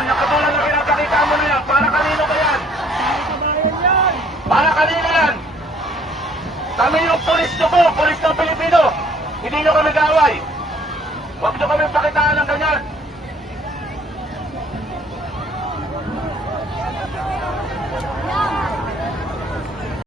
yan, nakatulad na pinagkakita mo na yan, para kanino ba yan? Para kanino yan? Kami yung pulis nyo po, pulis ng Pilipino. Hindi nyo kami gaway. Huwag nyo kami